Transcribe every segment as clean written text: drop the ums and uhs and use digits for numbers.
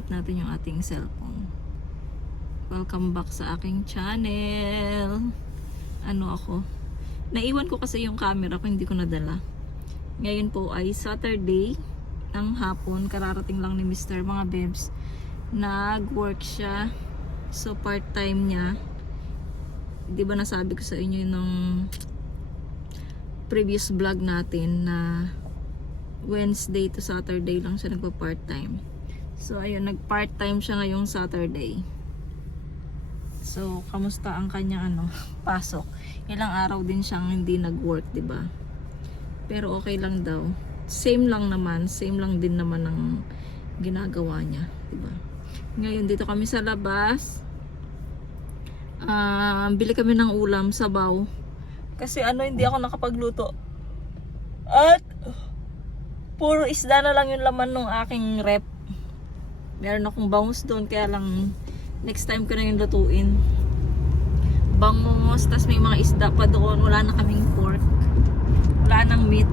gamit natin yung ating cellphone. Welcome back sa aking channel. Naiwan ko kasi yung camera ko, hindi ko nadala. Ngayon po ay Saturday ng hapon, kararating lang ni Mr. mga bebs. Nag-work siya. So part-time niya. Di ba nasabi ko sa inyo nung previous vlog natin na Wednesday to Saturday lang siya nagpa-part-time. So ayun, nag-part-time siya ngayong Saturday. So kamusta ang kanyang pasok? Ilang araw din siyang hindi nag-work, 'di ba? Pero okay lang daw. Same lang din naman ang ginagawa niya, 'di ba? Ngayon dito kami sa labas. Bili kami ng ulam, sabaw. Kasi hindi ako nakapagluto. At puro isda na lang yung laman ng aking rep. Meron akong bangus doon, kaya lang next time ko na yung lutuin. Bangus, tas may mga isda pa doon. Wala na kaming pork. Wala nang meat.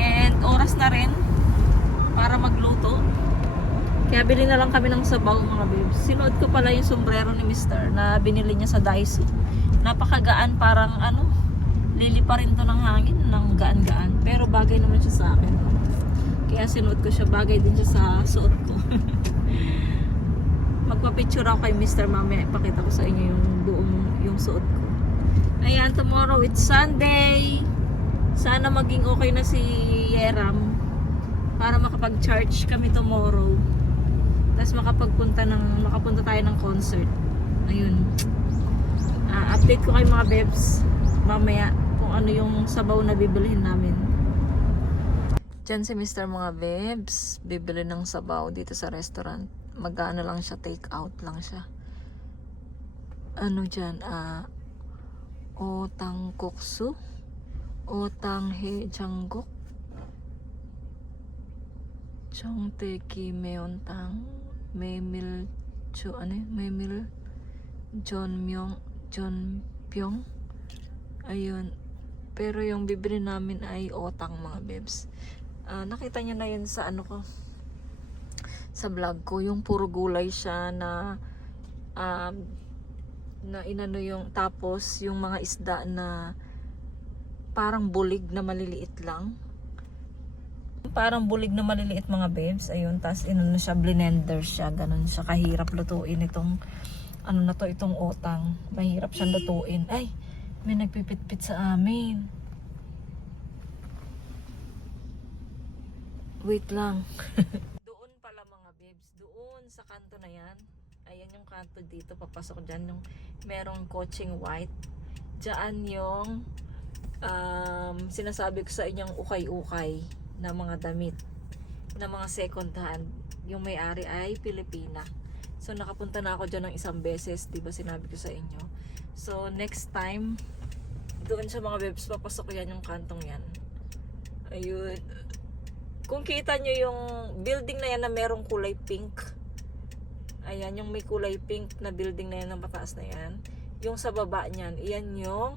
And oras na rin para magluto. Kaya bili na lang kami ng sabaw, mga babes. Sinuot ko pala yung sombrero ni Mr. na binili niya sa Daiso. Napakagaan, parang lilipa rin to ng hangin, ng gaan-gaan. Pero bagay naman siya sa akin. Kaya sinuot ko siya, bagay din siya sa suot ko. Magpa-picture ako kay Mr. mamaya, ipakita ko sa inyo yung buong yung suot ko. Ayan, tomorrow it's Sunday. Sana maging okay na si Yeram para makapag-charge kami tomorrow. Tapos makapunta tayo ng concert. Ayun. Update ko kay mga bebs mamaya kung ano yung sabaw na bibilihin namin. Diyan si Mr. mga bebs, bibili ng sabaw dito sa restaurant. Mag-ano lang siya, take out lang siya. Dyan, otang koksu, otang he janggok, chong teki meontang, memil memil John Pyong. Ayun. Pero yung bibili namin ay otang, mga bebs. Nakita niyo na yun sa sa vlog ko, yung puro gulay siya na yung tapos yung mga isda na parang bulig na maliliit lang. Parang bulig na maliliit, mga babes. Ayun, tas siya, blender siya, ganun siya kahirap lutuin itong itong otang. Mahirap siyang lutuin. Ay, may nagpipit-pit sa amin. Wait lang. Sa kanto na yan, ayan yung kanto dito, papasok dyan yung merong coaching white. Dyan yung sinasabi ko sa inyong ukay-ukay na mga damit na mga second hand. Yung may-ari ay Pilipina. So nakapunta na ako dyan ng isang beses, diba sinabi ko sa inyo. So next time doon sa mga webs, papasok yan yung kantong yan. Ayun, kung kita nyo yung building na yan na merong kulay pink, ayan, yung may kulay pink na building na yan, ng mataas na yan. Yung sa baba niyan, iyan yung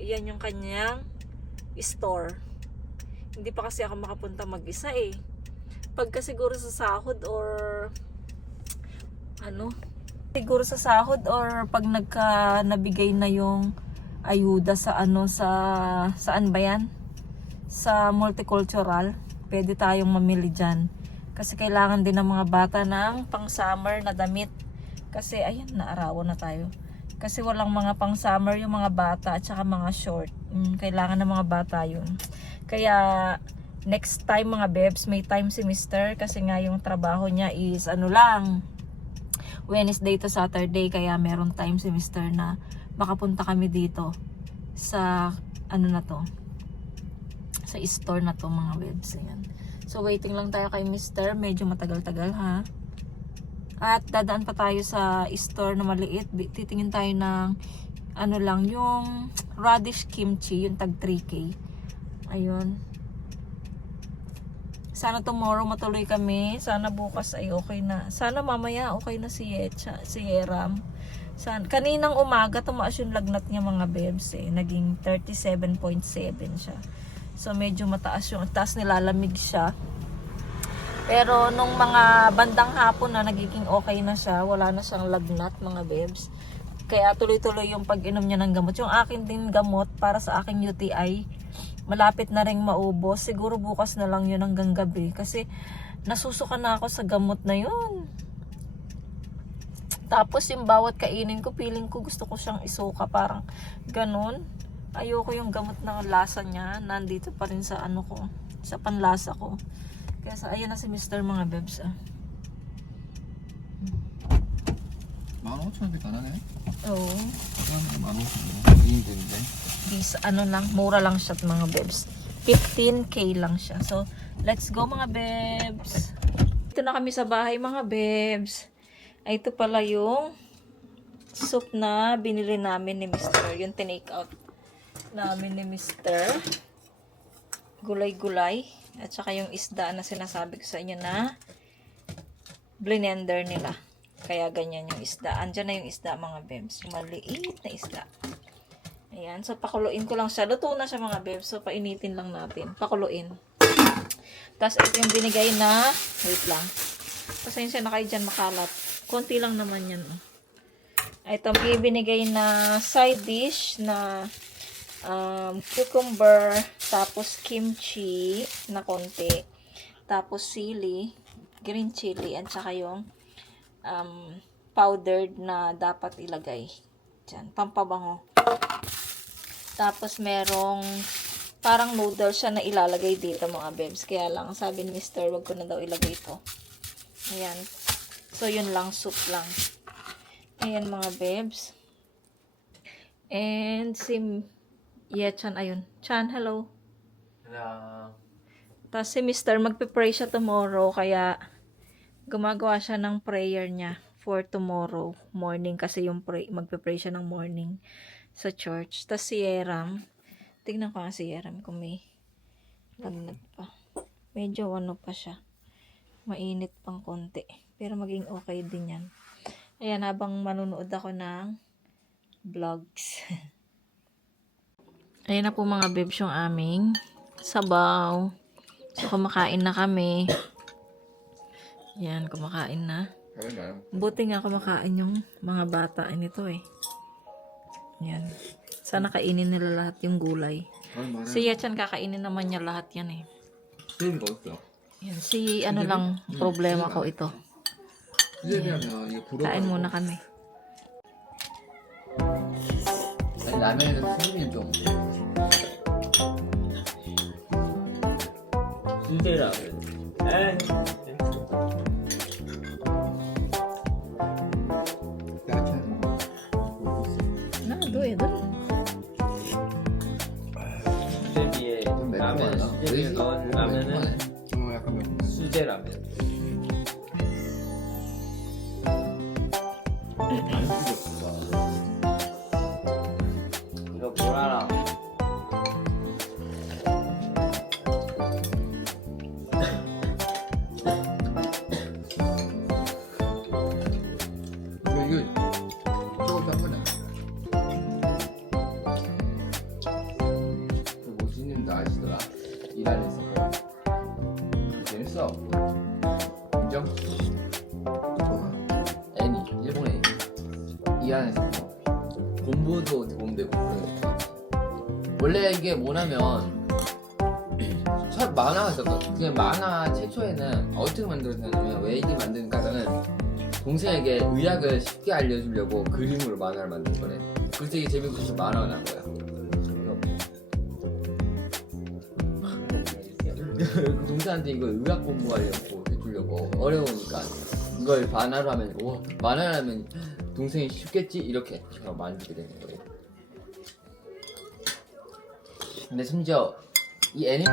iyan yung kanyang store. Hindi pa kasi ako makapunta mag-isa Pagka siguro sa sahod or siguro sa sahod or pag nabigay na yung ayuda sa saan ba yan? Sa multicultural, pwede tayong mamili dyan. Kasi kailangan din ng mga bata ng pang-summer na damit. Kasi ayan, naarawan na tayo. Kasi walang mga pang-summer yung mga bata at saka mga short. Kailangan ng mga bata yun. Kaya next time, mga bebs, may time si Mr. Kasi nga yung trabaho niya is lang, Wednesday to Saturday. Kaya meron time si Mr. na makapunta kami dito sa sa store na to, mga bebs. Ayan. So waiting lang tayo kay Mr. Medyo matagal-tagal, ha. At dadaan pa tayo sa store na maliit. Titingin tayo ng yung radish kimchi, yung tag 3K. Ayun. Sana tomorrow matuloy kami. Sana bukas ay okay na. Sana mamaya okay na si Yeram. Kaninang umaga tumaas yung lagnat niya, mga bebs. Naging 37.7 siya. So medyo mataas yung taas, nilalamig siya. Pero nung mga bandang hapon na nagiging okay na siya, wala na siyang lagnat mga bebs. Kaya tuloy-tuloy yung pag-inom niya ng gamot. Yung akin din gamot para sa aking UTI, malapit na ring maubos. Siguro bukas na lang yun hanggang gabi. Kasi nasusuka na ako sa gamot na yun. Tapos yung bawat kainin ko, feeling ko gusto ko siyang isuka. Parang ganun. Ayoko yung gamot na lasa niya. Nandito pa rin sa ano ko, sa panlasa ko. Kaya sa ayan na si Mr. mga bebs. 15,000원대 가나네? Oo. 15,000원. 인인데. Ano lang, mura lang siya mga bebs. 15k lang siya. So, let's go mga bebs. Ito na kami sa bahay mga bebs. Ay, ito pala yung soup na binili namin ni Mr. Yung tinake out namin ni Mr. Gulay-gulay. At saka yung isda na sinasabi ko sa inyo na blender nila. Kaya ganyan yung isda. Andyan na yung isda mga bebs. Yung maliit na isda. Ayan. So, pakuluin ko lang siya. Luto na siya mga bebs. So, painitin lang natin. Pakuluin. Tapos, ito yung binigay na, wait lang. Pasensya na kayo dyan makalat. Konti lang naman yan. Ito, may binigay na side dish na cucumber, tapos kimchi na konti. Tapos sili, green chili, at saka yung powdered na dapat ilagay. Diyan, pampabango. Tapos merong parang noodles siya na ilalagay dito mga bebs. Kaya lang, sabi ni Mr. wag ko na daw ilagay ito. Ayan. So, yun lang, soup lang. Ayan mga bebs. And si Chan, ayun. Chan, hello. Hello. Tapos si Mr. magpe-pray siya tomorrow. Kaya gumagawa siya ng prayer niya for tomorrow morning. Kasi yung magpe-pray siya ng morning sa church. Tapos si Yeram, tignan ko nga si Yeram kung may lagnat pa. Medyo ano pa siya. Mainit pang konti. Pero maging okay din yan. Ayan, habang manunood ako ng vlogs. Ayan na po mga bebs yung aming sabaw. So, kumakain na kami. Ayan, kumakain na. Buti nga kumakain yung mga bata. Nito eh. Ayan. Sana kainin nila lahat yung gulay. Si Yachan kakainin naman niya lahat yan eh. Ayan, si ano lang problema ko ito. Kain muna kami. 라면에는 수분이 좀 수제라면. Doon. 수제비에 라면, 수제비에 넣은 라면은 약간 매운데. 수제라면. 안 수졌어. 이거 보라라. 이거 저것도 한 거네. 그 모지님도 아시더라. 이란에서 재밌어. 인정? 애니 일본 애니. 이란에서 공부도 도움되고 그런 거. 원래 이게 뭐냐면 첫 만화가 있었거든. 그냥 만화 최초에는 어떻게 만들었냐면 왜 이게 만드는가는 동생에게 의학을 쉽게 알려주려고 그림으로 만화를 만든 거래. 그래서 이게 재밌어서 만화가 난 거야. 그 동생한테 이거 의학 공부하려고 해주려고 어려우니까 이걸 만화로 하면 오 만화로 하면 동생이 쉽겠지 이렇게 제가 만들게 되는 거예요. 근데 심지어 이 애니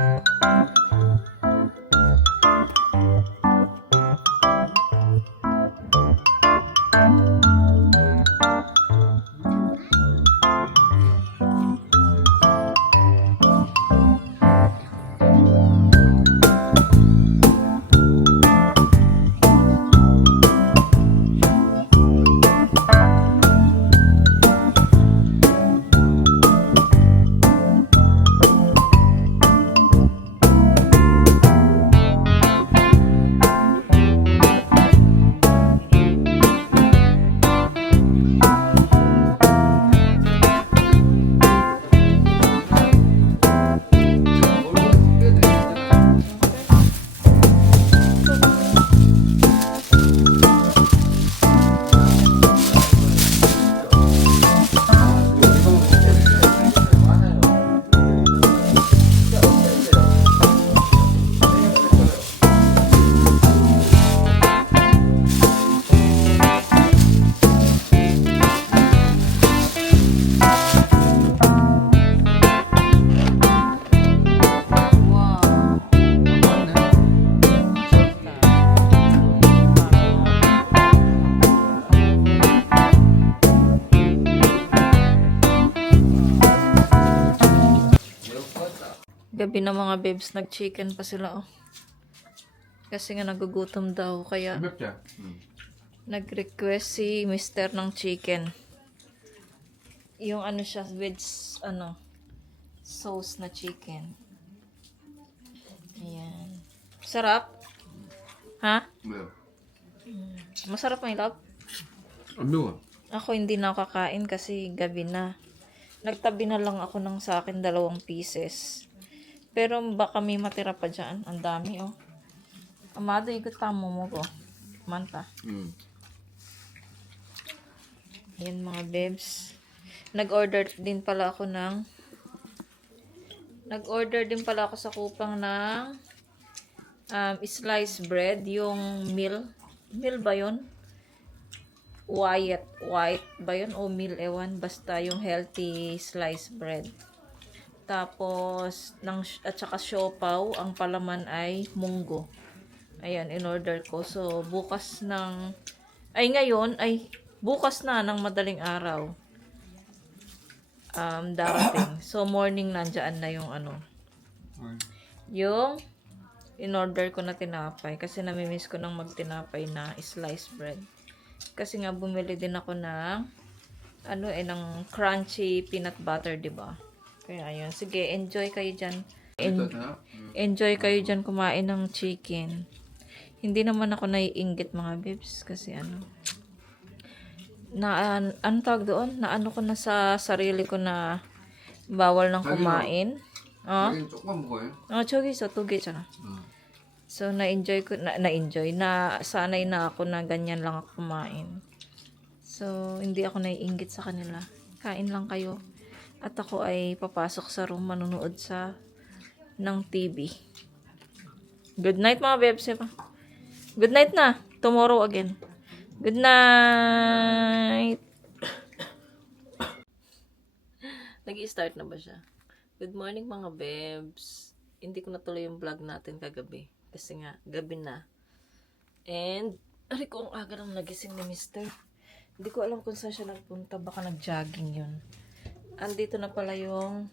Gabi na mga babes, nag-chicken pa sila oh. Kasi nga nagugutom daw, kaya nag-request si Mister ng chicken. Yung ano siya, with ano, sauce na chicken. Ayan. Sarap? Ha? Masarap my love? Ang biwa. Ako hindi na kakain kasi gabi na. Nagtabi na lang ako ng sa akin 2 pieces. Pero baka may matira pa dyan. Ang dami oh. Amado, ikot tamo mo ko. Manta. Ayan mga babes. Nag-order din pala ako sa Kupang ng sliced bread. Yung meal ba yun? White ba yun? O meal, ewan. Basta yung healthy sliced bread. Tapos, at saka siopaw, ang palaman ay munggo. Ayan, in-order ko. So, bukas na ng madaling araw. Darating. So, morning nandyan na yung ano. Yung in-order ko na tinapay. Kasi namimiss ko ng magtinapay na sliced bread. Kasi nga, bumili din ako ng ng crunchy peanut butter, diba? Kaya, ayun. Sige, enjoy kayo dyan. Enjoy kayo dyan kumain ng chicken. Hindi naman ako naiinggit mga babes. Kasi ano tawag doon? Naano ko na sa sarili ko na bawal nang kumain. 저기 있어, 2개잖아. So, sanay na ako na ganyan lang ako kumain. So, hindi ako naiinggit sa kanila. Kain lang kayo. At ako ay papasok sa room, manunood ng TV. Good night mga babes. Good night na. Tomorrow again. Good night. Nag-i-start na ba siya? Good morning mga babes. Hindi ko natuloy yung vlog natin kagabi. Kasi nga, gabi na. And, ari ko ang aga nang nagising ni Mister. Hindi ko alam kung saan siya nagpunta. Baka nag-jogging yun. Andito na pala yung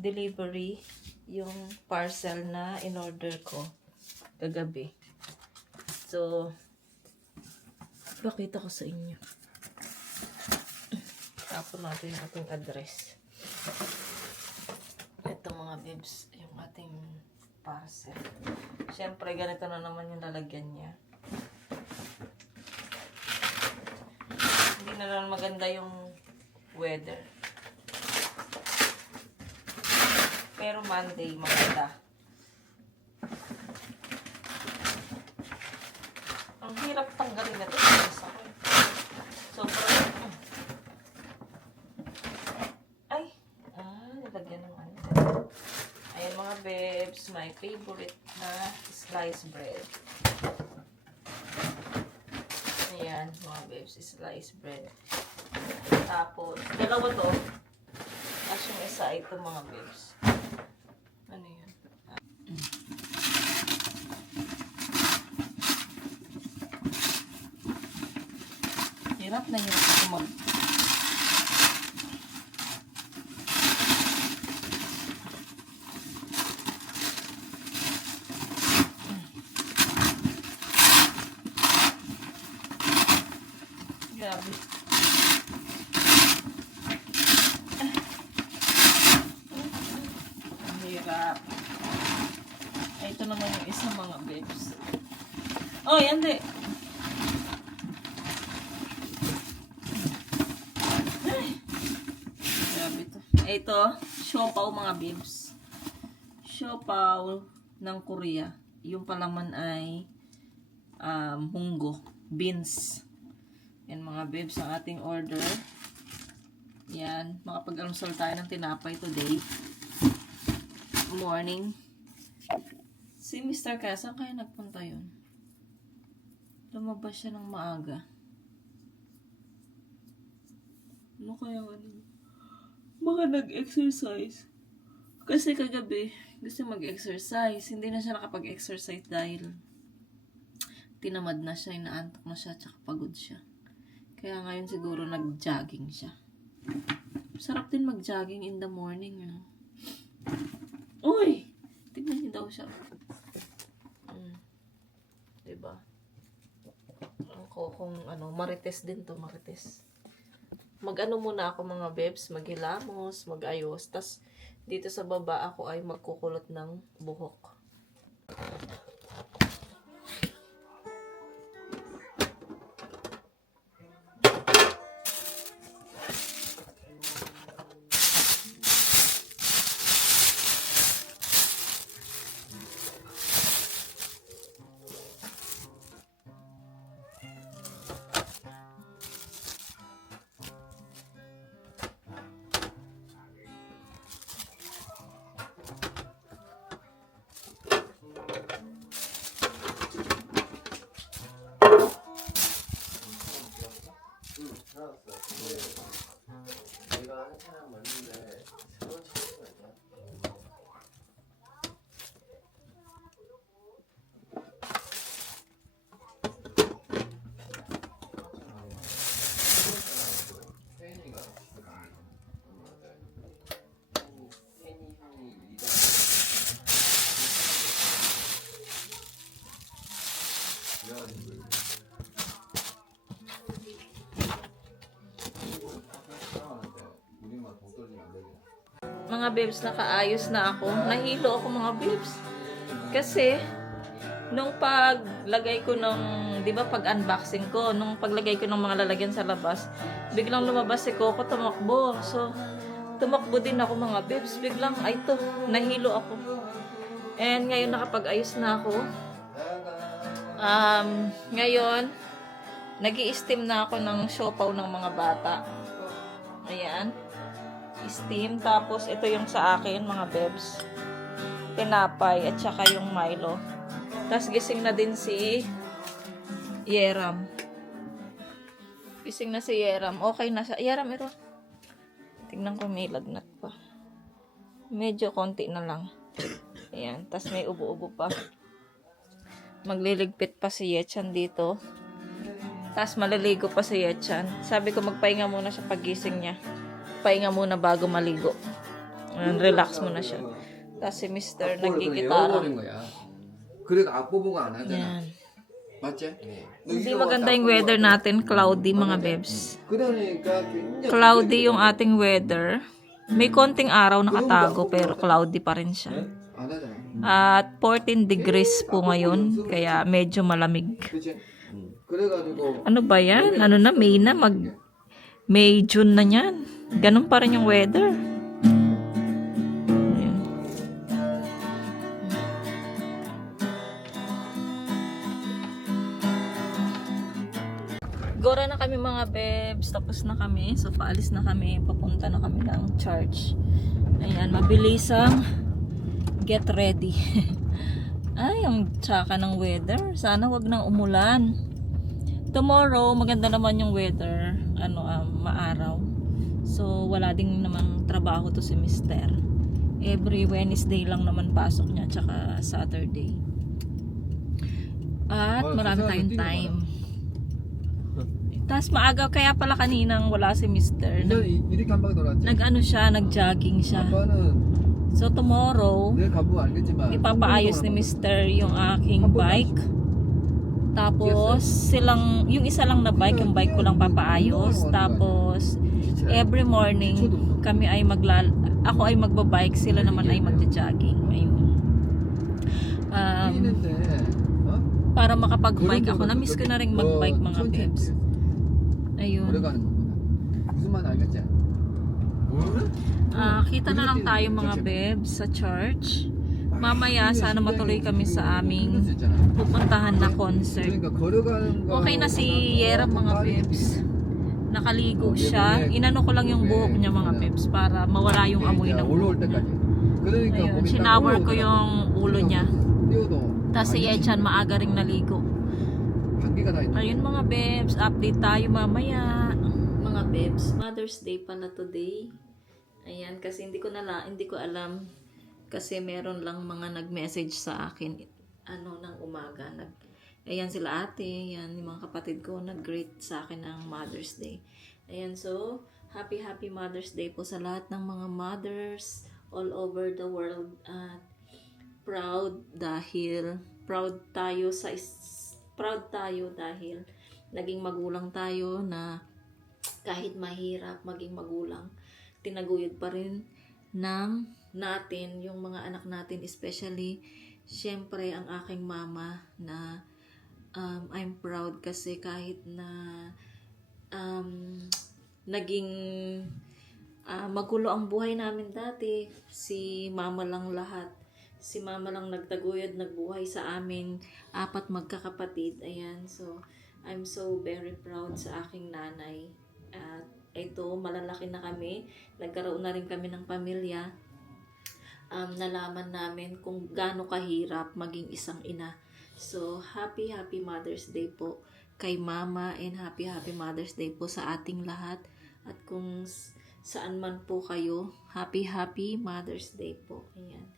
delivery. Yung parcel na in-order ko kagabi. So, pakita ko sa inyo. Tapos natin yung ating address. Ito mga babes, yung ating parcel. Siyempre, ganito na naman yung lalagyan niya. Hindi na lang maganda yung weather. Pero Monday, maganda. Ang hirap tanggalin na ito. Sobrang nilagyan ng ano. Ayan mga babes, my favorite na sliced bread. Ayan mga babes, sliced bread. Tapos, dalawa to. Tapos yung isa ito mga babes. Ano yun? Hirap na hirap ako grabe. Ang hirap. Ay, ito naman yung isa mga babes. Oh, yan di. Grabe ito. Ito, siopaw mga babes. Siopaw ng Korea. Yung palaman ay munggo. Beans. Yan mga babes, ang ating order. Yan, makapag-almusal tayo ng tinapay today. Morning. Si Mr. Kaya, saan kaya nagpunta yun? Lumabas siya ng maaga. Ano kaya ano? Baka nag-exercise. Kasi kagabi, gusto mag-exercise. Hindi na siya nakapag-exercise dahil tinamad na siya, inaantok na siya, tsaka pagod siya. Kaya ngayon siguro nag-jogging siya. Sarap din mag-jogging in the morning. Uy! daw siya. Diba? Ako kung ano, marites din to, marites. Mag-ano muna ako mga bebs, maghilamos, mag-ayos. Tas dito sa baba ako ay magkukulot ng buhok. 내가 하는 사람 맞는데 새로운 친구가 있냐? 혜인이가 혜인이 형이 리더 그래가지고 우리만 돈 떨리면 안 되겠네. Mga bebs, nakaayos na ako. Nahilo ako mga bebs. Kasi, nung paglagay ko ng, di ba pag unboxing ko, nung paglagay ko ng mga lalagyan sa labas, biglang lumabas si Coco, tumakbo. So, tumakbo din ako mga bebs. Biglang, ay to, nahilo ako. And ngayon nakapag-ayos na ako. Ngayon, nag-i-steam na ako ng siopaw ng mga bata. Ayan. Steam. Tapos, ito yung sa akin, mga bebs. Tinapay at saka yung Milo. Tapos, gising na din si Yeram. Gising na si Yeram. Okay na siya. Yeram, ito. Tingnan ko, may lagnat pa. Medyo konti na lang. Ayan. Tapos, may ubo-ubo pa. Magliligpit pa si Yechan dito. Tapos, maliligo pa si Yechan. Sabi ko, magpahinga muna siya pagising niya. Pahinga muna bago maligo. Relax muna siya. Tapos si Mr. nagigitara. 그래도 앞부분가 안 하잖아. Yan. 맞지? Hindi maganda yung weather natin. Cloudy, mga bebs. 그러니까 굉장히 Cloudy yung ating weather. May konting araw nakatago pero cloudy pa rin siya. 안 하잖아. At 14 degrees po ngayon. Kaya medyo malamig. 그치? 그래가지고 Ano ba yan? Ano na? May na. May June na yan. Ganun pa rin yung weather. Ayan. Gora na kami mga bebs. Tapos na kami. So, paalis na kami. Papunta na kami ng church. Ayan. Mabilisang get ready. Ay, ang tsaka ng weather. Sana wag nang umulan. Tomorrow, maganda naman yung weather. Maaraw. So, wala ding namang trabaho to si Mr. Every Wednesday lang naman pasok niya, tsaka Saturday. At marami tayong time. Tapos maaga, kaya pala kaninang wala si Mr. 이렇게 한 바퀴 돌았지. Nag-ano siya, nag-jogging siya. 아빠는 So, tomorrow, 내가 가보면 알겠지만 ipapaayos ni Mr. yung aking bike. Tapos, yung isa lang na bike, yung bike ko lang papaayos. Tapos, every morning, ako ay magbabike, sila naman ay magja-jogging. Ayun. 뛰는데 Para makapag-bike ako. Na-miss ko na rin mag-bike mga bebs. Ayun. 오래가는 거구나. 무슨 말 알겠지? Kita na lang tayo mga bebs sa church. Mamaya, sana matuloy kami sa aming pupuntahan na concert. Okay na si Yera mga bebs. Nakaligo siya. Inano ko lang yung buhok niya mga bebs para mawala yung amoy ng buhok niya. Ayun, sinower ko yung ulo niya. Tapos si Yechan maaga ring naligo. Ayun mga bebs, update tayo mamaya. Mga bebs, Mother's Day pala today. Ayan, kasi hindi ko alam. Kasi meron lang mga nag-message sa akin ng umaga. Ayan sila ate, yan yung mga kapatid ko nag-greet sa akin ng Mother's Day. Ayan, so happy Mother's Day po sa lahat ng mga mothers all over the world. At proud tayo dahil naging magulang tayo na kahit mahirap maging magulang, tinaguyod pa rin natin yung mga anak natin, especially syempre ang aking mama na I'm proud kasi kahit na naging magulo ang buhay namin dati, si mama lang lahat. Si mama lang nagtaguyod, nagbuhay sa amin, 4 magkakapatid. Ayan, so I'm so very proud sa aking nanay. At ito, malalaki na kami. Nagkaroon na rin kami ng pamilya. Nalaman namin kung gaano kahirap maging isang ina. So, happy Mother's Day po kay Mama, and happy Mother's Day po sa ating lahat. At kung saan man po kayo, happy Mother's Day po. Ayan.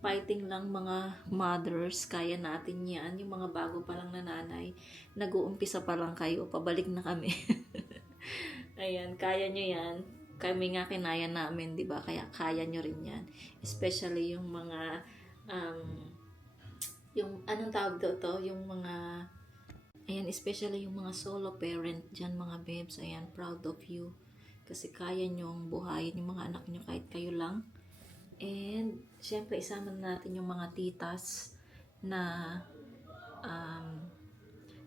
Fighting lang mga mothers, kaya natin yan. Yung mga bago pa lang na nanay, nag-uumpisa pa lang kayo, pabalik na kami. Ayan, kaya nyo yan. Kami nga kinaya namin, di ba? Kaya kaya nyo rin yan. Especially yung mga, yung anong tawag to? Yung mga, ayan, especially yung mga solo parent dyan, mga babes. Ayan, proud of you. Kasi kaya nyong buhayin yung mga anak nyo kahit kayo lang. And, syempre, isama natin yung mga titas na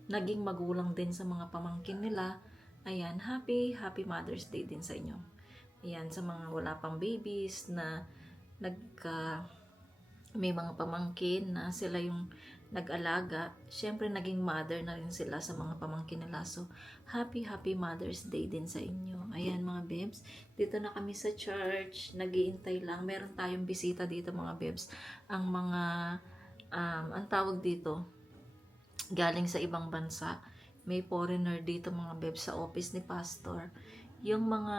naging magulang din sa mga pamangkin nila. Ayan, happy Mother's Day din sa inyo. Ayan, sa mga wala pang babies na may mga pamangkin na sila yung nag-alaga. Syempre, naging mother na rin sila sa mga pamangkin nila. So, happy Mother's Day din sa inyo. Ayan, mga babes. Dito na kami sa church. Nag-iintay lang. Meron tayong bisita dito, mga babes. Ang mga, ang tawag dito, galing sa ibang bansa. May foreigner dito, mga babes, sa office ni pastor. Yung mga,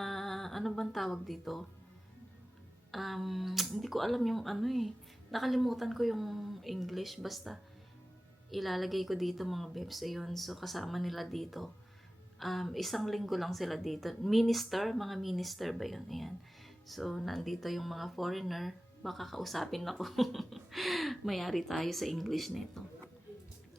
ano bang tawag dito? Hindi ko alam yung ano eh. Nakalimutan ko yung English. Basta, ilalagay ko dito, mga babes. Ayun, so kasama nila dito. Isang linggo lang sila dito. Mga minister ba yun? Ayan. So, nandito yung mga foreigner. Baka kausapin ako. Mayari tayo sa English nito.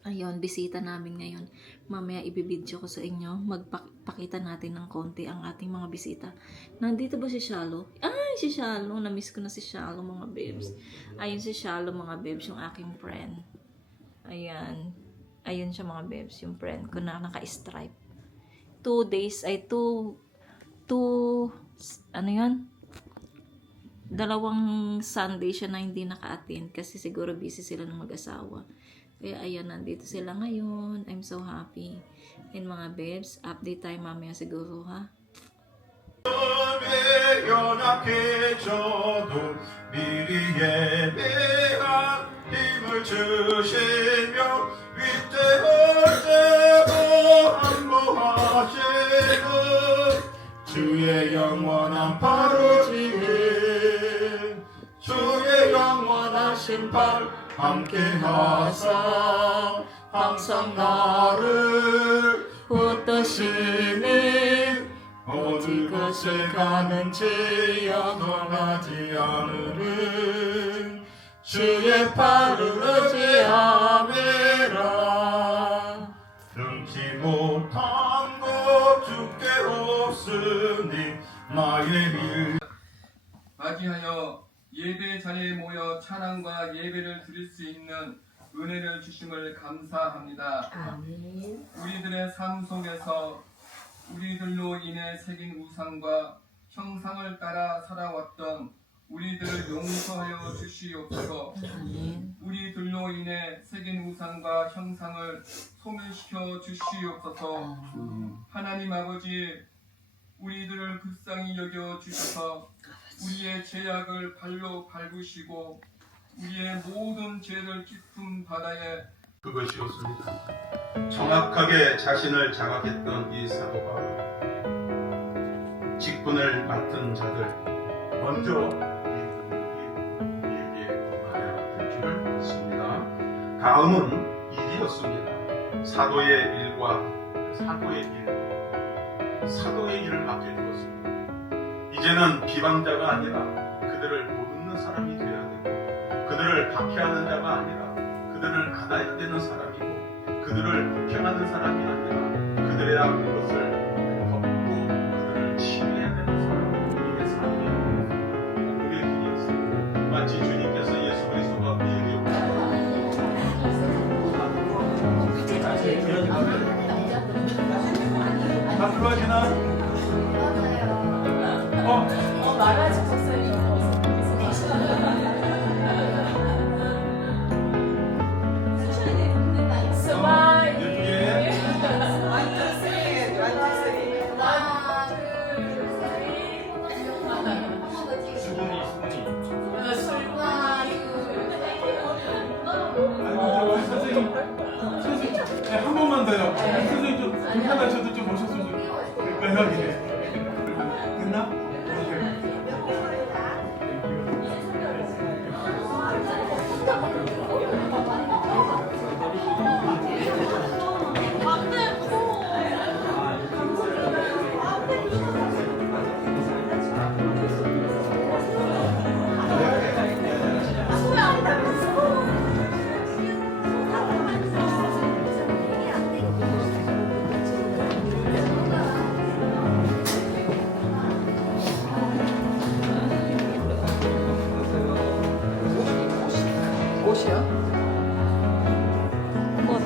Ayun, bisita namin ngayon. Mamaya ibibidyo ko sa inyo. Magpakita natin ng konti ang ating mga bisita. Nandito ba si Shalo? Ay, si Shalo. Namiss ko na si Shalo, mga babes. Ayun si Shalo, mga babes, yung aking friend. Ayan. Ayun siya, mga babes, yung friend ko na naka-stripe. 2 days, ay 2, ano yun? 2 Sunday siya na hindi naka-attend kasi siguro busy sila ng mag-asawa. Kaya ayan, nandito sila ngayon. I'm so happy. And mga babes, update tayo mamaya siguro, ha? 연약해져도 미리 예배한 힘을 주시며 위태할 때도 안보하시는 주의 영원한 팔을 지은 주의 영원하신 팔 함께 하사 항상 나를 붙드시니 어느 곳에 가는지 영원하지 않으는 주의 팔을 의지함이라 등치 못한 것 주께 없으니 나의 일 맞이하여 예배 자리에 모여 찬양과 예배를 드릴 수 있는 은혜를 주심을 감사합니다. 아멘. 우리들의 삶 속에서 우리들로 인해 새긴 우상과 형상을 따라 살아왔던 우리들을 용서하여 주시옵소서. 아멘. 우리들로 인해 새긴 우상과 형상을 소멸시켜 주시옵소서. 하나님 아버지, 우리들을 불쌍히 여겨 주셔서 우리의 죄악을 발로 밟으시고 우리의 모든 죄를 깊은 바다에 그것이었습니다. 정확하게 자신을 자각했던 이 사도가 직분을 맡은 자들 먼저 예비에 하여야 될 줄을 믿습니다. 다음은 일이었습니다. 사도의 일과 사도의 일을 맡겨주었습니다. 이제는 비방자가 아니라 그들을 못 웃는 사람이 되어야 됩니다. 그들을 박해하는 자가 아니라 그들을 받아야 되는 사람이고 그들을 박해하는 사람이 아니라 그들의 그것을 덮고 그들을 치유해야 되는 사람. 이게 삶이에요. 우리의 길이 있어요. 마치 주님께서 예수 그리스도가 우리에게 다 들어가시나? 한 번만 더요. 선생님 좀 불편하셔도 좀 오셨으면 좋겠어요. 됐나? 꽃이야? 꽃.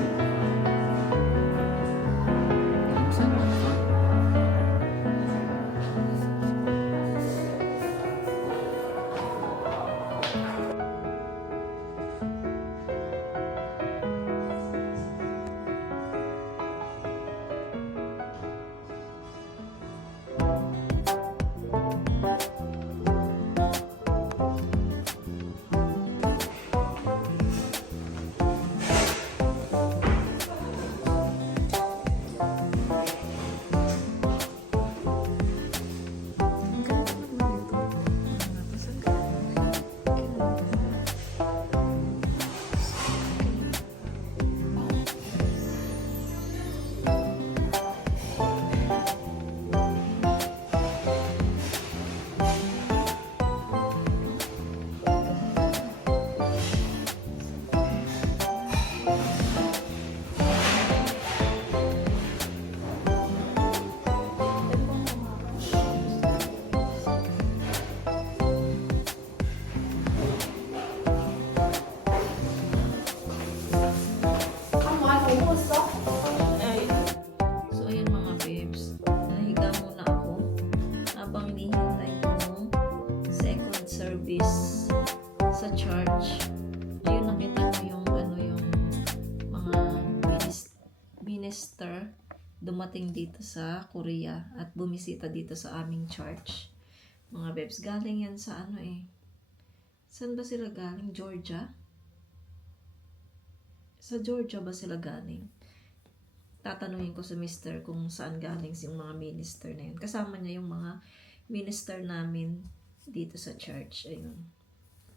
감사합니다. So ayan mga babes, nahiga muna ako habang hinihintay ko second service sa church. Ayun, nakita ko yung yung mga minister dumating dito sa Korea at bumisita dito sa aming church. Mga babes, galing yan sa saan ba sila galing? Georgia? Sa Georgia ba sila galing? Tatanungin ko sa mister kung saan galing yung mga minister na yun. Kasama niya yung mga minister namin dito sa church. Ayun.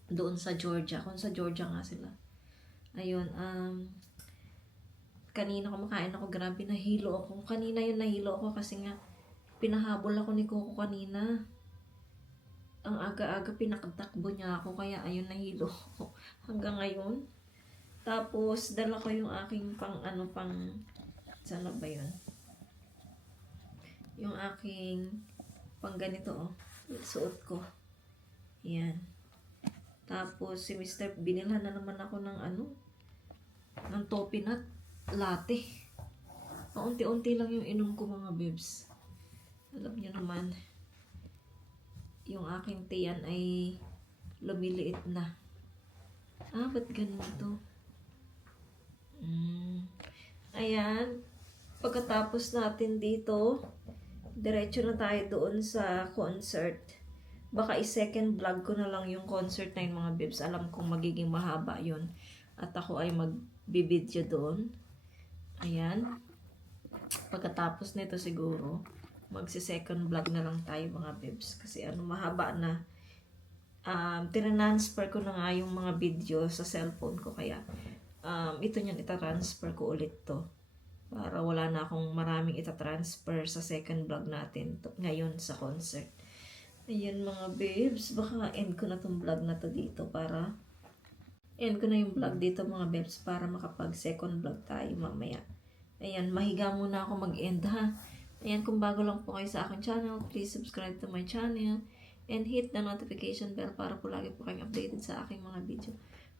Doon sa Georgia. Kung sa Georgia nga sila. Ayun. Kanina kumakain ako. Grabe, nahilo ako. Kanina yun nahilo ako kasi nga pinahabol ako ni Coco kanina. Ang aga-aga pinakatakbo niya ako. Kaya ayun, nahilo ako. Hanggang ngayon. Tapos, dala ko yung aking saan ba yun? Yung aking pang ganito, suot ko. Yan. Tapos, si Mr. binilhan na naman ako ng ng topinat latte. Paunti-unti lang yung inom ko mga bebs. Alam niyo naman, yung aking tiyan ay lumiliit na. Ba't ganito? Ayan. Pagkatapos natin dito, diretso na tayo doon sa concert. Baka i-second vlog ko na lang yung concert na yun mga bebs. Alam kong magiging mahaba yun. At ako ay magbibideo doon. Ayan. Pagkatapos nito siguro, magsi-second vlog na lang tayo mga bebs. Kasi mahaba na. Tinansfer ko na nga yung mga video sa cellphone ko. Kaya, ito niyan, itatransfer ko ulit to. Para wala na akong maraming itatransfer sa second vlog natin ngayon sa concert. Ayan mga babes, baka end ko na tong vlog na to dito para End ko na yung vlog dito mga bebs para makapag second vlog tayo mamaya. Ayan, mahiga muna ako mag-end ha. Ayan, kung bago lang po kayo sa aking channel, please subscribe to my channel and hit the notification bell para po lagi po kayong updated sa aking mga video.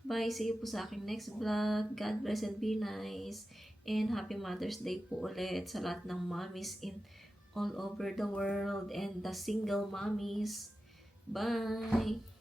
Bye! See you po sa aking next vlog. God bless and be nice. And Happy Mother's Day po ulit sa lahat ng mommies in all over the world and the single mommies. Bye!